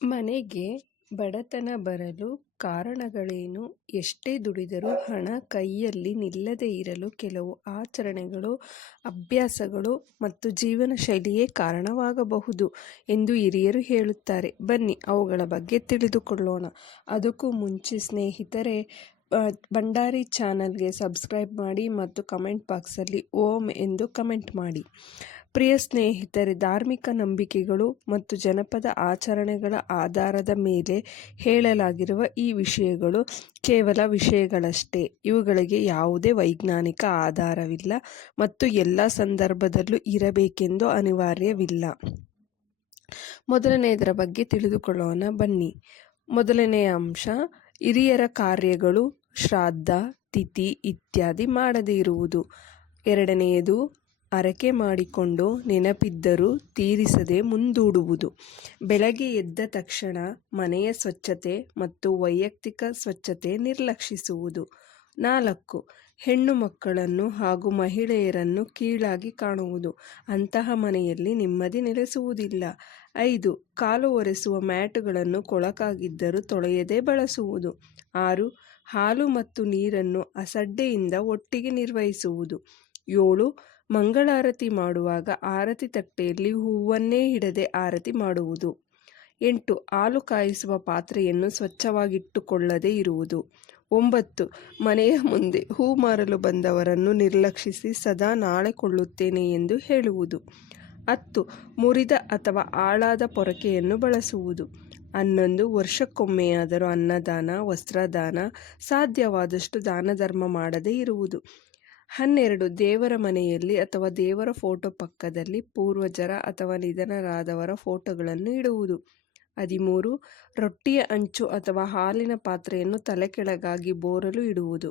ಮನೆಗೆ ಬಡತನ ಬರಲು ಕಾರಣಗಳೇನು? ಎಷ್ಟೇ ದುಡಿದರೂ ಹಣ ಕೈಯಲ್ಲಿ ನಿಲ್ಲದೇ ಇರಲು ಕೆಲವು ಆಚರಣೆಗಳು, ಅಭ್ಯಾಸಗಳು ಮತ್ತು ಜೀವನ ಶೈಲಿಯೇ ಕಾರಣವಾಗಬಹುದು ಎಂದು ಹಿರಿಯರು ಹೇಳುತ್ತಾರೆ. ಬನ್ನಿ ಅವುಗಳ ಬಗ್ಗೆ ತಿಳಿದುಕೊಳ್ಳೋಣ. ಅದಕ್ಕೂ ಮುಂಚೆ ಸ್ನೇಹಿತರೆ, ಭಂಡಾರಿ ಚಾನಲ್ಗೆ ಸಬ್ಸ್ಕ್ರೈಬ್ ಮಾಡಿ ಮತ್ತು ಕಮೆಂಟ್ ಬಾಕ್ಸಲ್ಲಿ ಓಂ ಎಂದು ಕಮೆಂಟ್ ಮಾಡಿ. ಪ್ರಿಯ ಸ್ನೇಹಿತರೆ, ಧಾರ್ಮಿಕ ನಂಬಿಕೆಗಳು ಮತ್ತು ಜನಪದ ಆಚರಣೆಗಳ ಆಧಾರದ ಮೇಲೆ ಹೇಳಲಾಗಿರುವ ಈ ವಿಷಯಗಳು ಕೇವಲ ವಿಷಯಗಳಷ್ಟೇ. ಇವುಗಳಿಗೆ ಯಾವುದೇ ವೈಜ್ಞಾನಿಕ ಆಧಾರವಿಲ್ಲ ಮತ್ತು ಎಲ್ಲ ಸಂದರ್ಭದಲ್ಲೂ ಇರಬೇಕೆಂದು ಅನಿವಾರ್ಯವಿಲ್ಲ. ಮೊದಲನೆಯದರ ಬಗ್ಗೆ ತಿಳಿದುಕೊಳ್ಳೋಣ ಬನ್ನಿ. ಮೊದಲನೆಯ ಅಂಶ, ಹಿರಿಯರ ಕಾರ್ಯಗಳು, ಶ್ರಾದ್ದ, ತಿಥಿ ಇತ್ಯಾದಿ ಮಾಡದೇ ಇರುವುದು. ಎರಡನೆಯದು, ಹರಕೆ ಮಾಡಿಕೊಂಡು ನೆನಪಿದ್ದರೂ ತೀರಿಸದೆ ಮುಂದೂಡುವುದು. ಬೆಳಗ್ಗೆ ಎದ್ದ ತಕ್ಷಣ ಮನೆಯ ಸ್ವಚ್ಛತೆ ಮತ್ತು ವೈಯಕ್ತಿಕ ಸ್ವಚ್ಛತೆ ನಿರ್ಲಕ್ಷಿಸುವುದು. 4. ಹೆಣ್ಣು ಮಕ್ಕಳನ್ನು ಹಾಗೂ ಮಹಿಳೆಯರನ್ನು ಕೀಳಾಗಿ ಕಾಣುವುದು. ಅಂತಹ ಮನೆಯಲ್ಲಿ ನೆಮ್ಮದಿ ನೆಲೆಸುವುದಿಲ್ಲ. 5. ಕಾಲು ಒರೆಸುವ ಮ್ಯಾಟುಗಳನ್ನು ಕೊಳಕಾಗಿದ್ದರೂ ತೊಳೆಯದೆ ಬಳಸುವುದು. 6. ಹಾಲು ಮತ್ತು ನೀರನ್ನು ಅಸಡ್ಡೆಯಿಂದ ಒಟ್ಟಿಗೆ ನಿರ್ವಹಿಸುವುದು. 7. ಮಂಗಳಾರತಿ ಮಾಡುವಾಗ ಆರತಿ ತಟ್ಟೆಯಲ್ಲಿ ಹೂವನ್ನೇ ಇಡದೆ ಆರತಿ ಮಾಡುವುದು. 8. ಹಾಲು ಕಾಯಿಸುವ ಪಾತ್ರೆಯನ್ನು ಸ್ವಚ್ಛವಾಗಿಟ್ಟುಕೊಳ್ಳದೇ ಇರುವುದು. 9. ಮನೆಯ ಮುಂದೆ ಹೂ ಮಾರಲು ಬಂದವರನ್ನು ನಿರ್ಲಕ್ಷಿಸಿ ಸದಾ ನಾಳೆ ಕೊಳ್ಳುತ್ತೇನೆ ಎಂದು ಹೇಳುವುದು. 10. ಮುರಿದ ಅಥವಾ ಹಾಳಾದ ಪೊರಕೆಯನ್ನು ಬಳಸುವುದು. 11. ವರ್ಷಕ್ಕೊಮ್ಮೆಯಾದರೂ ಅನ್ನದಾನ, ವಸ್ತ್ರದಾನ, ಸಾಧ್ಯವಾದಷ್ಟು ದಾನ ಧರ್ಮ ಮಾಡದೇ ಇರುವುದು. 12. ದೇವರ ಮನೆಯಲ್ಲಿ ಅಥವಾ ದೇವರ ಫೋಟೋ ಪಕ್ಕದಲ್ಲಿ ಪೂರ್ವಜರ ಅಥವಾ ನಿಧನರಾದವರ ಫೋಟೋಗಳನ್ನು ಇಡುವುದು. 13. ರೊಟ್ಟಿಯ ಹಂಚು ಅಥವಾ ಹಾಲಿನ ಪಾತ್ರೆಯನ್ನು ತಲೆಕೆಳಗಾಗಿ ಬೋರಲು ಇಡುವುದು.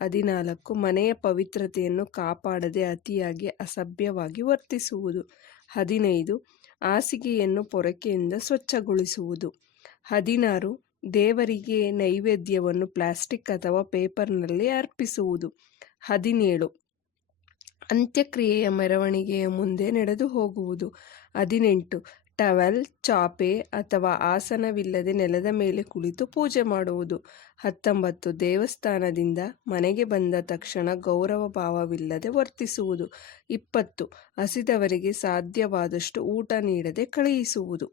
14. ಮನೆಯ ಪವಿತ್ರತೆಯನ್ನು ಕಾಪಾಡದೆ ಅತಿಯಾಗಿ ಅಸಭ್ಯವಾಗಿ ವರ್ತಿಸುವುದು. 15. ಹಾಸಿಗೆಯನ್ನು ಪೊರಕೆಯಿಂದ ಸ್ವಚ್ಛಗೊಳಿಸುವುದು. 16. ದೇವರಿಗೆ ನೈವೇದ್ಯವನ್ನು ಪ್ಲಾಸ್ಟಿಕ್ ಅಥವಾ ಪೇಪರ್ನಲ್ಲಿ ಅರ್ಪಿಸುವುದು. 17. ಅಂತ್ಯಕ್ರಿಯೆಯ ಮೆರವಣಿಗೆಯ ಮುಂದೆ ನಡೆದು ಹೋಗುವುದು. 18. ಟವೆಲ್, ಚಾಪೆ ಅಥವಾ ಆಸನವಿಲ್ಲದೆ ನೆಲದ ಮೇಲೆ ಕುಳಿತು ಪೂಜೆ ಮಾಡುವುದು. 19. ದೇವಸ್ಥಾನದಿಂದ ಮನೆಗೆ ಬಂದ ತಕ್ಷಣ ಗೌರವ ಭಾವವಿಲ್ಲದೆ ವರ್ತಿಸುವುದು. 20. ಹಸಿದವರಿಗೆ ಸಾಧ್ಯವಾದಷ್ಟು ಊಟ ನೀಡದೆ ಕಳುಹಿಸುವುದು.